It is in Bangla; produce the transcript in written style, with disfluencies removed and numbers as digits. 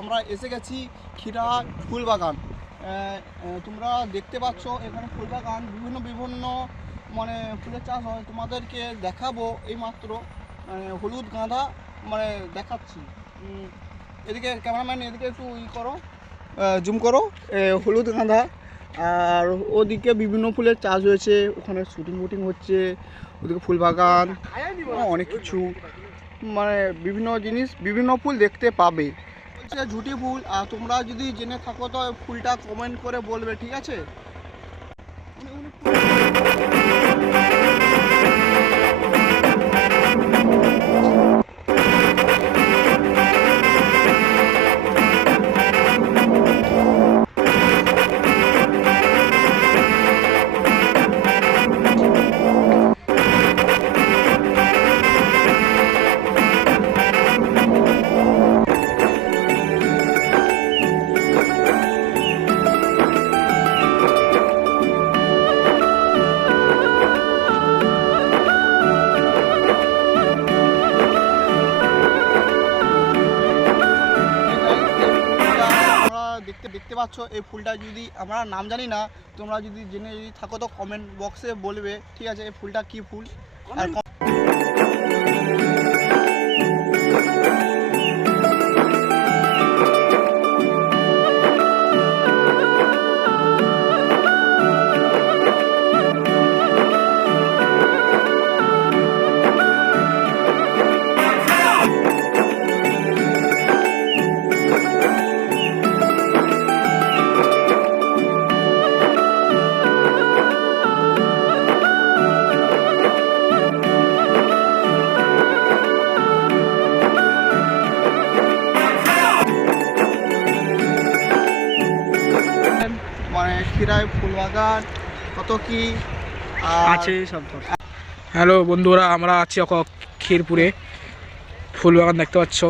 আমরা এসে গেছি ক্ষীরা ফুল বাগান। তোমরা দেখতে পাচ্ছ এখানে ফুল বাগান, বিভিন্ন বিভিন্ন মানে ফুলের চাষ হয়। তোমাদেরকে দেখাবো এইমাত্র হলুদ গাঁদা মানে দেখাচ্ছি। এদিকে ক্যামেরাম্যান এদিকে একটু করো, জুম করো। হলুদ গাঁদা আর ওদিকে বিভিন্ন ফুলের চাষ হয়েছে, ওখানে শুটিং হচ্ছে। ওদিকে ফুল বাগান, অনেক কিছু মানে বিভিন্ন জিনিস, বিভিন্ন ফুল দেখতে পাবে। বলছে ঝুটি ফুল। আর তোমরা যদি জেনে থাকো তো ফুলটা কমেন্ট করে বলবে, ঠিক আছে? দেখতে পাচ্ছ এই ফুলটা, যদি আমরা নাম জানি না, তোমরা যদি জেনে থাকো তো কমেন্ট বক্সে বলবে, ঠিক আছে? এই ফুলটা কি ফুল। আর মানে ক্ষীরায় ফুল বাগান কত কি আছে সব। হ্যালো বন্ধুরা, আমরা আছি ক্ষীরপুরে, ফুল বাগান দেখতে পাচ্ছ।